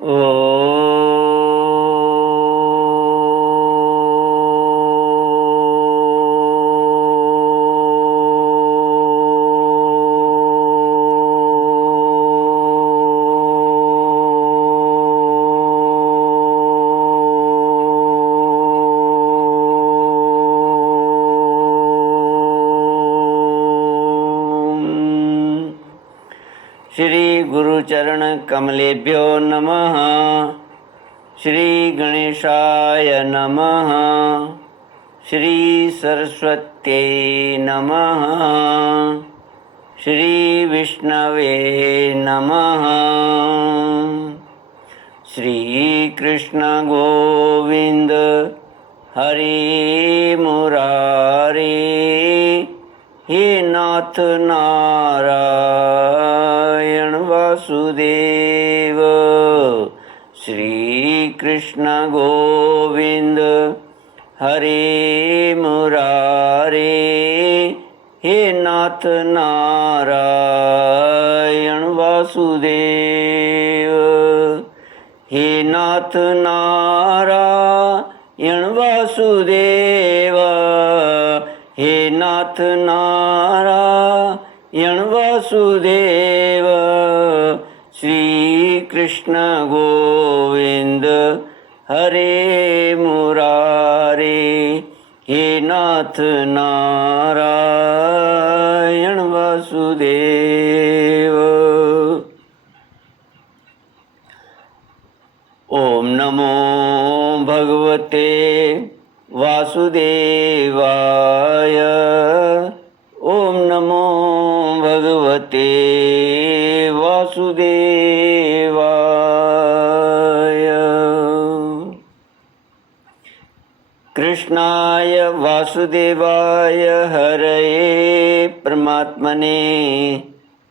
ओ श्री गुरुचरण कमलेभ्यो नमः। श्री गणेशाय नमः। श्री सरस्वत्यै नमः। श्री विष्णवे नमः। श्री कृष्ण गोविंद हरि मुरारी, हे नाथ नारायण वासुदेव। श्री कृष्ण गोविंद हरे मुरारे, हे नाथ नारायण वासुदेव। हे नाथ नारायण वासुदेव। हे नाथ नारायण वासुदेव। श्री कृष्ण गोविंद हरे मुरारे, हे नाथ नारायण वासुदेव। ओम नमो भगवते वासुदेवाय। ओम नमो भगवते वासुदेवाय। कृष्णाय वासुदेवाय हरये परमात्मने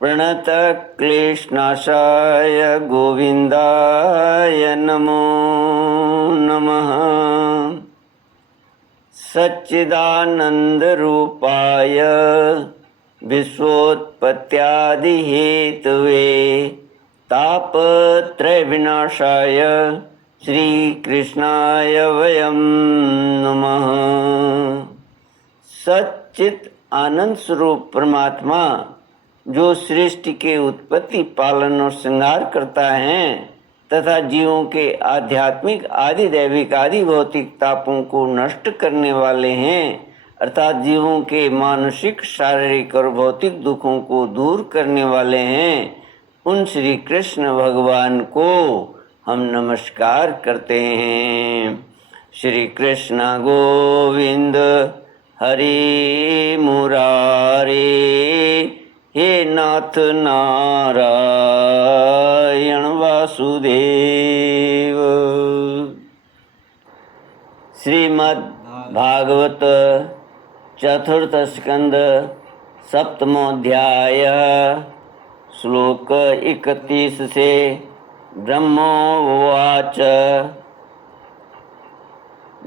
प्रणतक्लेशनाशाय गोविन्दाय नमो नमः। सच्चिदानन्दरूपाय विश्वोत्पत्त्यादिहेतवे तापत्रयविनाशाय श्रीकृष्णाय वयं नमः। सच्चित आनंद स्वरूप परमात्मा जो सृष्टि के उत्पत्ति, पालन और श्रृंगार करता है तथा जीवों के आध्यात्मिक, आदि दैविक, आदि भौतिक तापों को नष्ट करने वाले हैं, अर्थात जीवों के मानसिक, शारीरिक और भौतिक दुखों को दूर करने वाले हैं, उन श्री कृष्ण भगवान को हम नमस्कार करते हैं। श्री कृष्ण गोविंद हरि मुरारे, हे नाथ नारायण वासुदेव। श्रीमद् भागवत चतुर्थ स्कंद सप्तमोध्याय श्लोक 31 से ब्रह्मोवाच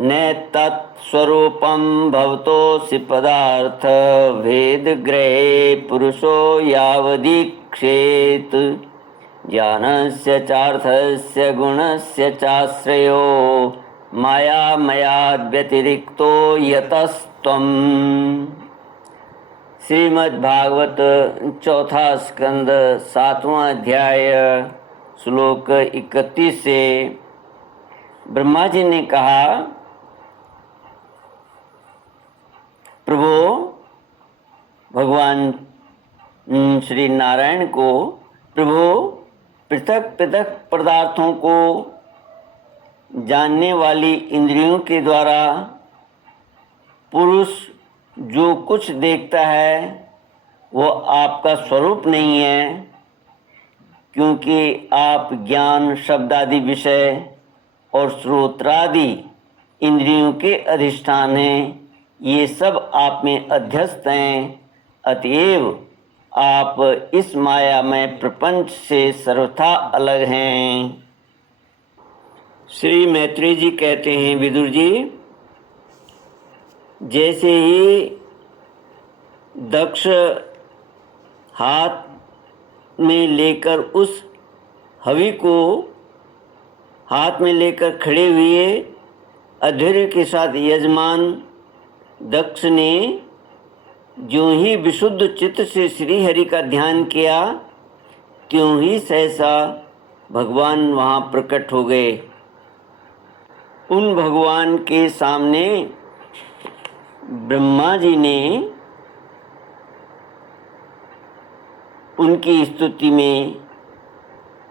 नैतत्स्वरूपं भवतोऽसि पदार्थ भेदग्रहे पुरुषो यावदीक्षेत् ज्ञानस्य चार्थस्य गुणस्य चाश्रयो मायामयाद्व्यतिरिक्तो यतस्त्वम्। श्रीमद्भागवत चौथा स्कंद 7वां अध्याय श्लोक 31 से ब्रह्मा जी ने कहा, प्रभु भगवान श्री नारायण को, प्रभु पृथक पृथक पदार्थों को जानने वाली इंद्रियों के द्वारा पुरुष जो कुछ देखता है वो आपका स्वरूप नहीं है, क्योंकि आप ज्ञान, शब्दादि विषय और श्रोत्रादि इंद्रियों के अधिष्ठान हैं। ये सब आप में अध्यस्त हैं। अतएव आप इस मायामय प्रपंच से सर्वथा अलग हैं। श्री मैत्रेय जी कहते हैं, विदुर जी, जैसे ही दक्ष हाथ में लेकर उस हवि को हाथ में लेकर खड़े हुए अधैर्य के साथ यजमान दक्ष ने ज्यों ही विशुद्ध चित्त से श्री हरि का ध्यान किया, त्यों ही सहसा भगवान वहाँ प्रकट हो गए। उन भगवान के सामने ब्रह्मा जी ने उनकी स्तुति में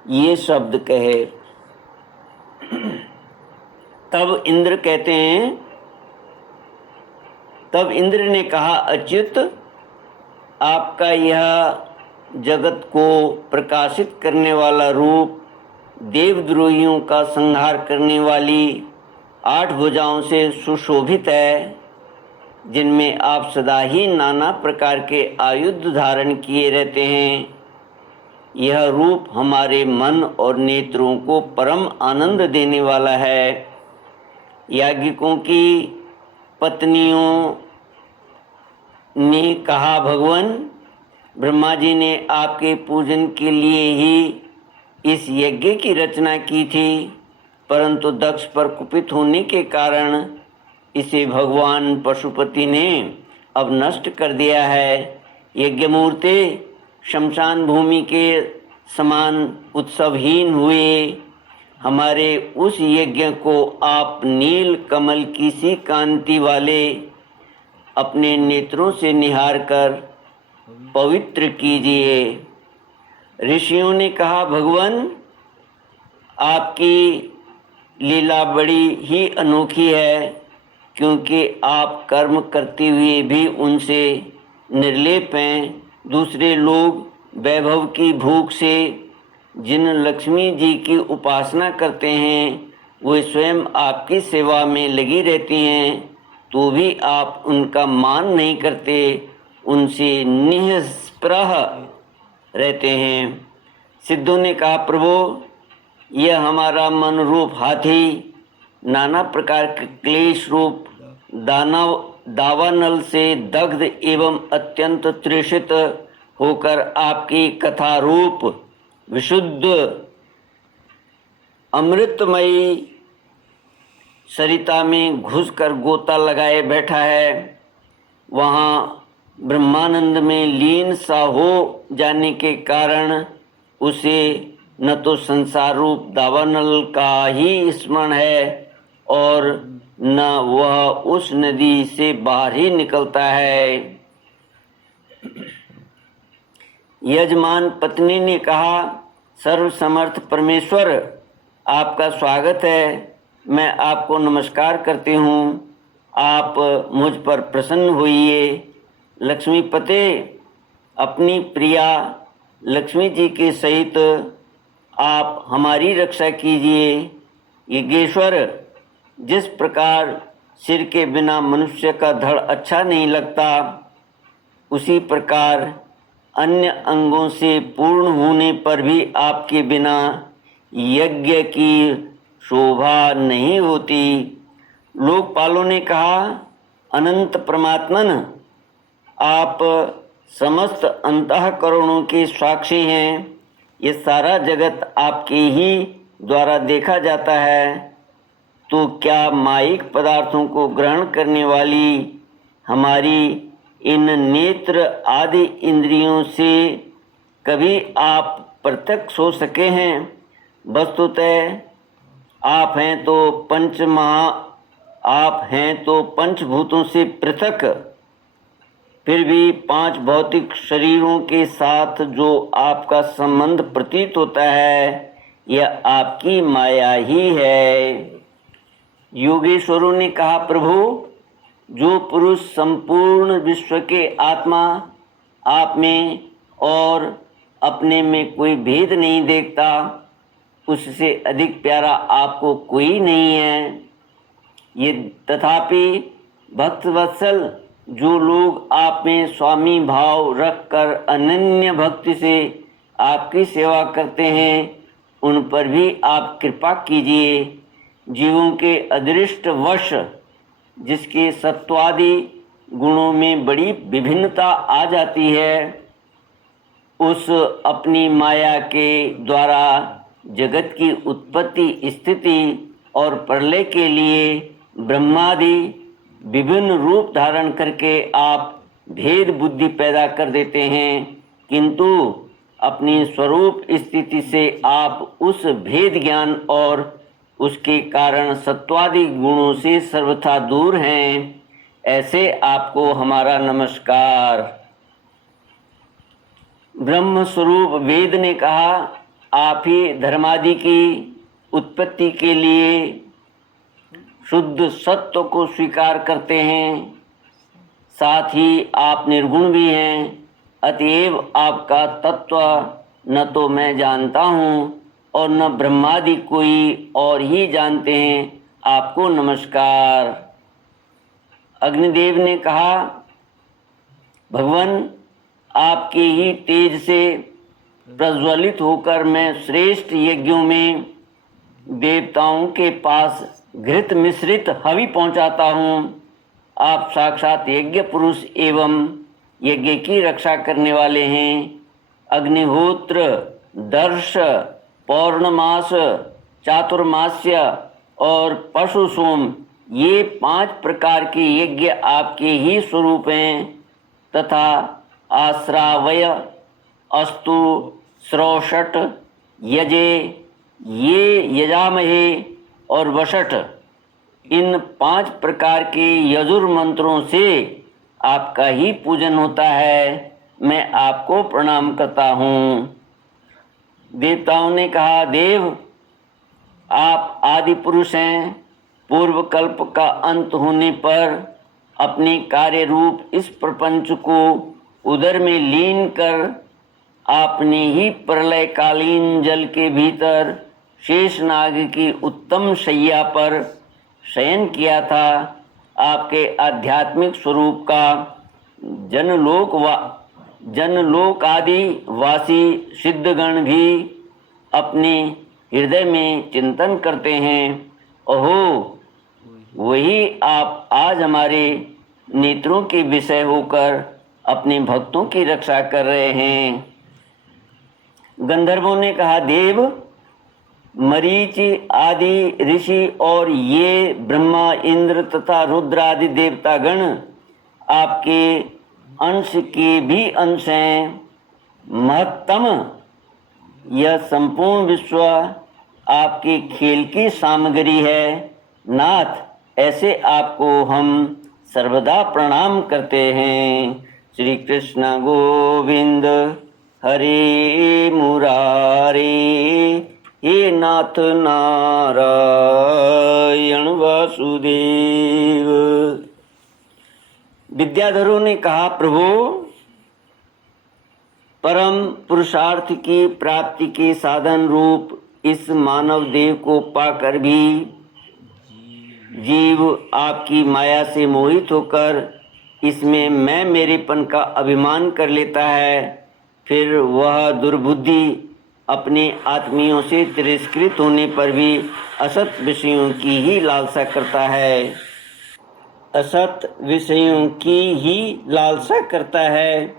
ये शब्द कहे। तब इंद्र कहते हैं, तब इंद्र ने कहा, अच्युत, आपका यह जगत को प्रकाशित करने वाला रूप देवद्रोहियों का संहार करने वाली 8 भुजाओं से सुशोभित है, जिनमें आप सदा ही नाना प्रकार के आयुध धारण किए रहते हैं। यह रूप हमारे मन और नेत्रों को परम आनंद देने वाला है। याज्ञिकों की पत्नियों ने कहा, भगवान, ब्रह्मा जी ने आपके पूजन के लिए ही इस यज्ञ की रचना की थी, परंतु दक्ष पर कुपित होने के कारण इसे भगवान पशुपति ने अब नष्ट कर दिया है। यज्ञमूर्ते शमशान भूमि के समान उत्सवहीन हुए। हमारे उस यज्ञ को आप नील कमल की सी कांति वाले अपने नेत्रों से निहार कर पवित्र कीजिए। ऋषियों ने कहा, भगवान, आपकी लीला बड़ी ही अनोखी है, क्योंकि आप कर्म करते हुए भी उनसे निर्लेप हैं। दूसरे लोग वैभव की भूख से जिन लक्ष्मी जी की उपासना करते हैं, वे स्वयं आपकी सेवा में लगी रहती हैं, तो भी आप उनका मान नहीं करते, उनसे निष्प्रह रहते हैं। सिद्धों ने कहा, प्रभु, यह हमारा मन रूप हाथी नाना प्रकार के क्लेश रूप दावानल से दग्ध एवं अत्यंत तृषित होकर आपकी कथा रूप विशुद्ध अमृतमयी सरिता में घुसकर गोता लगाए बैठा है। वहाँ ब्रह्मानंद में लीन सा हो जाने के कारण उसे न तो संसार रूप दावानल का ही स्मरण है और न वह उस नदी से बाहर ही निकलता है। यजमान पत्नी ने कहा, सर्वसमर्थ परमेश्वर, आपका स्वागत है। मैं आपको नमस्कार करती हूँ। आप मुझ पर प्रसन्न होइए। लक्ष्मीपते, अपनी प्रिया लक्ष्मी जी के सहित आप हमारी रक्षा कीजिए। यज्ञेश्वर, जिस प्रकार सिर के बिना मनुष्य का धड़ अच्छा नहीं लगता, उसी प्रकार अन्य अंगों से पूर्ण होने पर भी आपके बिना यज्ञ की शोभा नहीं होती। लोकपालों ने कहा, अनंत परमात्मन, आप समस्त अंतःकरणों के साक्षी हैं। ये सारा जगत आपके ही द्वारा देखा जाता है, तो क्या माइक पदार्थों को ग्रहण करने वाली हमारी इन नेत्र आदि इंद्रियों से कभी आप प्रत्यक्ष हो सके हैं? वस्तुतः आप हैं तो पंचभूतों से पृथक, फिर भी 5 भौतिक शरीरों के साथ जो आपका संबंध प्रतीत होता है, यह आपकी माया ही है। योगेश्वरों ने कहा, प्रभु, जो पुरुष संपूर्ण विश्व के आत्मा, आप में और अपने में कोई भेद नहीं देखता, उससे अधिक प्यारा आपको कोई नहीं है। ये तथापि भक्तवत्सल, जो लोग आप में स्वामी भाव रखकर अनन्य भक्ति से आपकी सेवा करते हैं, उन पर भी आप कृपा कीजिए। जीवों के अदृष्ट वश जिसके सत्वादि गुणों में बड़ी विभिन्नता आ जाती है, उस अपनी माया के द्वारा जगत की उत्पत्ति, स्थिति और प्रलय के लिए ब्रह्मादि विभिन्न रूप धारण करके आप भेद बुद्धि पैदा कर देते हैं, किंतु अपनी स्वरूप स्थिति से आप उस भेद ज्ञान और उसके कारण सत्वादि गुणों से सर्वथा दूर हैं। ऐसे आपको हमारा नमस्कार। ब्रह्म स्वरूप वेद ने कहा, आप ही धर्मादि की उत्पत्ति के लिए शुद्ध सत्व को स्वीकार करते हैं, साथ ही आप निर्गुण भी हैं। अतएव आपका तत्व न तो मैं जानता हूँ और न ब्रह्मादि कोई और ही जानते हैं। आपको नमस्कार। अग्निदेव ने कहा, भगवान आपके ही तेज से प्रज्वलित होकर मैं श्रेष्ठ यज्ञों में देवताओं के पास घृत मिश्रित हवि पहुंचाता हूँ। आप साक्षात यज्ञ पुरुष एवं यज्ञ की रक्षा करने वाले हैं। अग्निहोत्र, दर्श, पौर्णमास, चातुर्मास्य और पशु सोम, ये 5 प्रकार के यज्ञ आपके ही स्वरूप हैं तथा आश्रावय, अस्तु, श्रोषट, यजे, ये यजामहे और वषट, इन 5 प्रकार के यजुर मंत्रों से आपका ही पूजन होता है। मैं आपको प्रणाम करता हूँ। देवताओं ने कहा, देव आप आदि पुरुष हैं। पूर्व कल्प का अंत होने पर अपने कार्य रूप इस प्रपंच को उदर में लीन कर आपने ही प्रलयकालीन जल के भीतर शेषनाग की उत्तम शैया पर शयन किया था। आपके आध्यात्मिक स्वरूप का जनलोक आदि वासी सिद्धगण भी अपने हृदय में चिंतन करते हैं। ओहो, वही आप आज हमारे नेत्रों के विषय होकर अपने भक्तों की रक्षा कर रहे हैं। गंधर्वों ने कहा, देव मरीच आदि ऋषि और ये ब्रह्मा, इंद्र तथा रुद्र आदि देवतागण आपके अंश के भी अंश हैं। महत्तम यह संपूर्ण विश्व आपके खेल की सामग्री है। नाथ, ऐसे आपको हम सर्वदा प्रणाम करते हैं। श्री कृष्ण गोविंद हरे मुरारे, हे नाथ नारायण वासुदेव। विद्याधरों ने कहा, प्रभु परम पुरुषार्थ की प्राप्ति के साधन रूप इस मानव देह को पाकर भी जीव आपकी माया से मोहित होकर इसमें मैं मेरेपन का अभिमान कर लेता है। फिर वह दुर्बुद्धि अपने आत्मियों से तिरस्कृत होने पर भी असत विषयों की ही लालसा करता है। असत विषयों की ही लालसा करता है,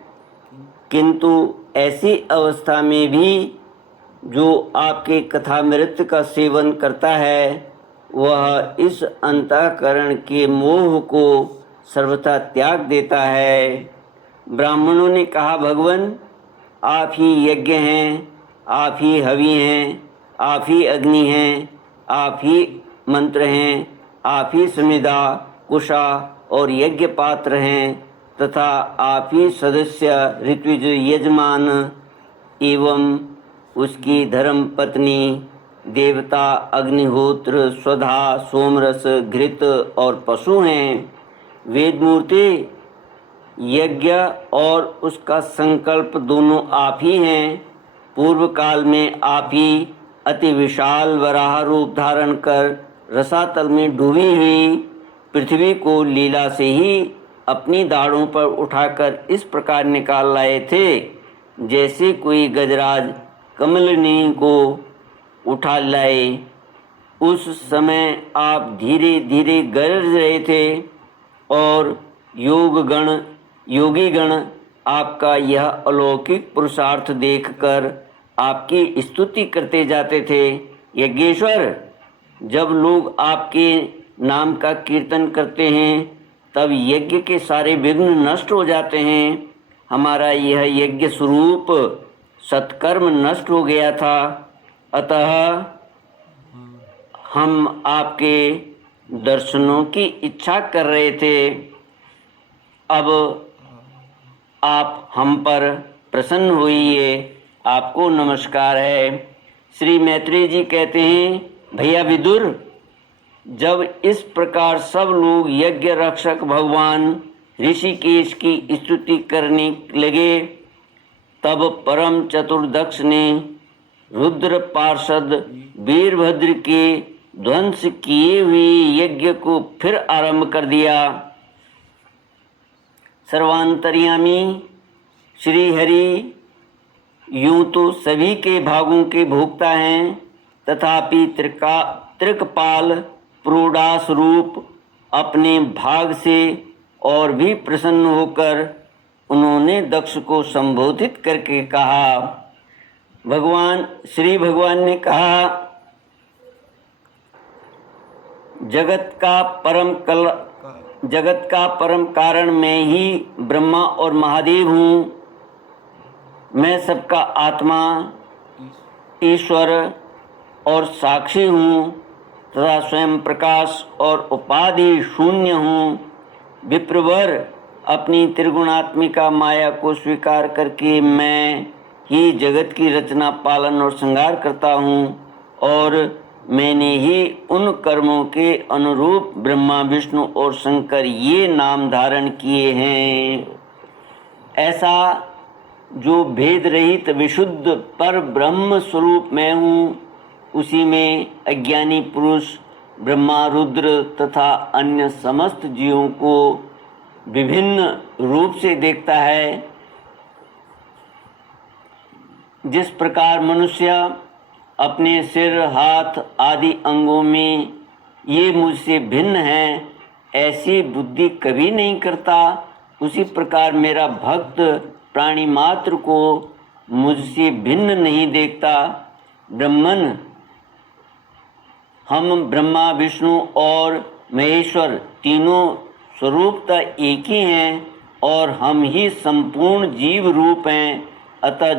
किंतु ऐसी अवस्था में भी जो आपके कथामृत का सेवन करता है वह इस अंतःकरण के मोह को सर्वथा त्याग देता है। ब्राह्मणों ने कहा, भगवान आप ही यज्ञ हैं, आप ही हवि हैं, आप ही अग्नि हैं, आप ही मंत्र हैं, आप ही समिधा, कुशा और यज्ञ पात्र हैं तथा आप ही सदस्य ऋत्विज यजमान एवं उसकी धर्म पत्नी, देवता, अग्निहोत्र, स्वधा, सोमरस, घृत और पशु हैं। वेदमूर्ति, यज्ञ और उसका संकल्प दोनों आप ही हैं। पूर्व काल में आप ही अति विशाल वराह रूप धारण कर रसातल में डूबी हुई पृथ्वी को लीला से ही अपनी दाढ़ों पर उठाकर इस प्रकार निकाल लाए थे जैसे कोई गजराज कमलिनी को उठा लाए। उस समय आप धीरे धीरे गरज रहे थे और योगीगण आपका यह अलौकिक पुरुषार्थ देखकर आपकी स्तुति करते जाते थे। यज्ञेश्वर, जब लोग आपके नाम का कीर्तन करते हैं तब यज्ञ के सारे विघ्न नष्ट हो जाते हैं। हमारा यह यज्ञ स्वरूप सत्कर्म नष्ट हो गया था, अतः हम आपके दर्शनों की इच्छा कर रहे थे। अब आप हम पर प्रसन्न होइए, आपको नमस्कार है। श्री मैत्रेय जी कहते हैं, भैया विदुर, जब इस प्रकार सब लोग यज्ञ रक्षक भगवान ऋषिकेश की स्तुति करने लगे, तब परम चतुर्दक्ष ने रुद्र पार्षद वीरभद्र के ध्वंस किए हुए यज्ञ को फिर आरंभ कर दिया। सर्वांतर्यामी श्री हरि यूं तो सभी के भागों के भोक्ता हैं, तथापि त्रिकपाल प्रोडास रूप अपने भाग से और भी प्रसन्न होकर उन्होंने दक्ष को संबोधित करके कहा। श्री भगवान ने कहा, जगत का परम कारण मैं ही ब्रह्मा और महादेव हूँ। मैं सबका आत्मा, ईश्वर और साक्षी हूँ तथा स्वयं प्रकाश और उपाधि शून्य हूँ। विप्रवर, अपनी त्रिगुणात्मिका माया को स्वीकार करके मैं ही जगत की रचना, पालन और संहार करता हूँ, और मैंने ही उन कर्मों के अनुरूप ब्रह्मा, विष्णु और शंकर ये नाम धारण किए हैं। ऐसा जो भेद रहित विशुद्ध पर ब्रह्म स्वरूप मैं हूँ, उसी में अज्ञानी पुरुष ब्रह्मा, रुद्र तथा अन्य समस्त जीवों को विभिन्न रूप से देखता है। जिस प्रकार मनुष्य अपने सिर, हाथ आदि अंगों में ये मुझसे भिन्न हैं, ऐसी बुद्धि कभी नहीं करता, उसी प्रकार मेरा भक्त प्राणी मात्र को मुझसे भिन्न नहीं देखता। ब्रह्मन, हम ब्रह्मा, विष्णु और महेश्वर तीनों स्वरूपतः एक ही हैं और हम ही संपूर्ण जीव रूप हैं। अतः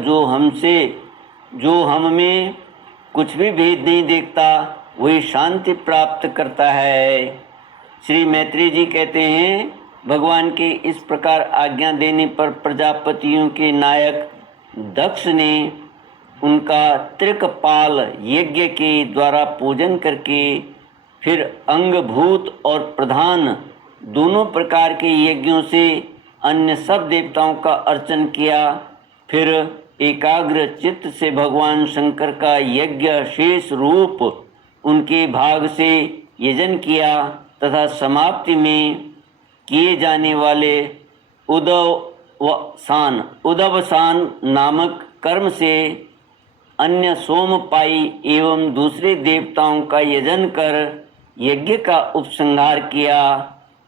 जो हम में कुछ भी भेद नहीं देखता, वही शांति प्राप्त करता है। श्री मैत्रेय जी कहते हैं, भगवान के इस प्रकार आज्ञा देने पर प्रजापतियों के नायक दक्ष ने उनका त्रिकपाल यज्ञ के द्वारा पूजन करके फिर अंगभूत और प्रधान दोनों प्रकार के यज्ञों से अन्य सब देवताओं का अर्चन किया। फिर एकाग्र चित्त से भगवान शंकर का यज्ञ शेष रूप उनके भाग से यजन किया तथा समाप्ति में किए जाने वाले उदवसान नामक कर्म से अन्य सोमपाई एवं दूसरे देवताओं का यजन कर यज्ञ का उपसंहार किया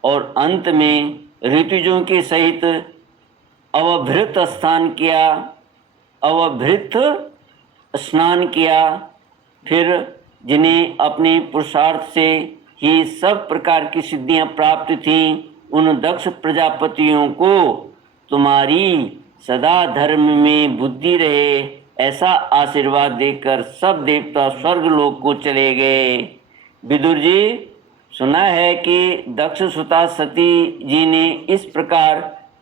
और अंत में ऋतुजों के सहित अवभृत स्नान किया। फिर जिन्हें अपने पुरुषार्थ से ही सब प्रकार की सिद्धियां प्राप्त थीं, उन दक्ष प्रजापतियों को तुम्हारी सदा धर्म में बुद्धि रहे, ऐसा आशीर्वाद देकर सब देवता स्वर्गलोक को चले गए। विदुर जी, सुना है कि दक्ष सुता सती जी ने इस प्रकार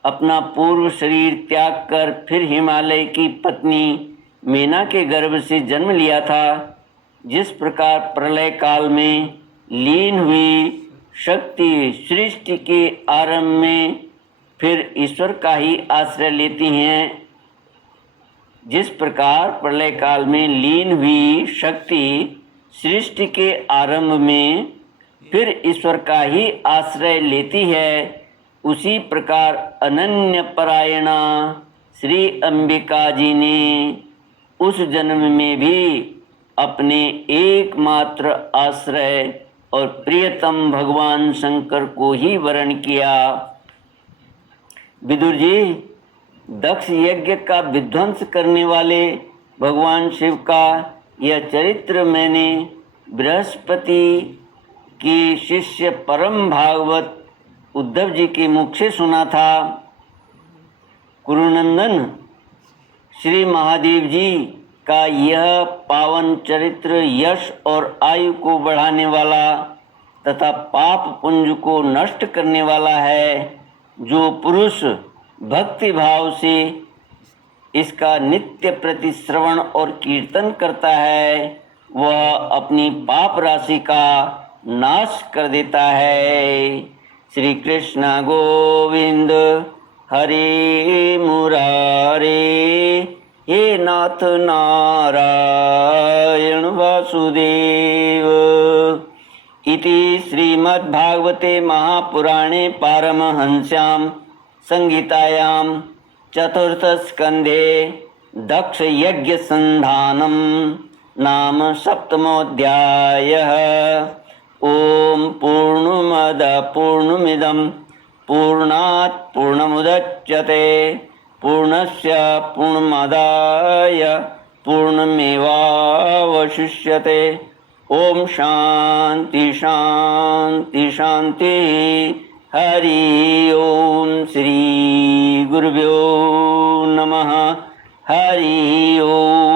अपना पूर्व शरीर त्याग कर फिर हिमालय की पत्नी मेना के गर्भ से जन्म लिया था। जिस प्रकार प्रलय काल में लीन हुई शक्ति सृष्टि के आरंभ में फिर ईश्वर का ही आश्रय लेती हैं, जिस प्रकार प्रलय काल में लीन हुई शक्ति सृष्टि के आरंभ में फिर ईश्वर का ही आश्रय लेती है, उसी प्रकार अनन्य परायणा श्री अंबिका जी ने उस जन्म में भी अपने एकमात्र आश्रय और प्रियतम भगवान शंकर को ही वरण किया। विदुर जी, दक्ष यज्ञ का विध्वंस करने वाले भगवान शिव का यह चरित्र मैंने बृहस्पति के शिष्य परम भागवत उद्धव जी के मुख से सुना था। कुरुनंदन, श्री महादेव जी का यह पावन चरित्र यश और आयु को बढ़ाने वाला तथा पाप पुंज को नष्ट करने वाला है। जो पुरुष भक्ति भाव से इसका नित्य प्रति श्रवण और कीर्तन करता है वह अपनी पाप राशि का नाश कर देता है। श्री कृष्ण गोविंद हरे मुरारे, हे नाथ नारायण वासुदेव। इति श्रीमद्भागवते महापुराणे पारमहंस्यां संहितायां चतुर्थस्कन्धे दक्षयज्ञसन्धानं नाम सप्तमोऽध्यायः। ॐ पूर्णमदः पूर्णमिदं पूर्णात् पूर्णमुदच्यते पूर्णस्य पूर्णमादाय पूर्णमेवावशिष्यते। ओम शांति शांति शांति। हरि ओम। श्री गुरुभ्यो नमः। हरि ओम।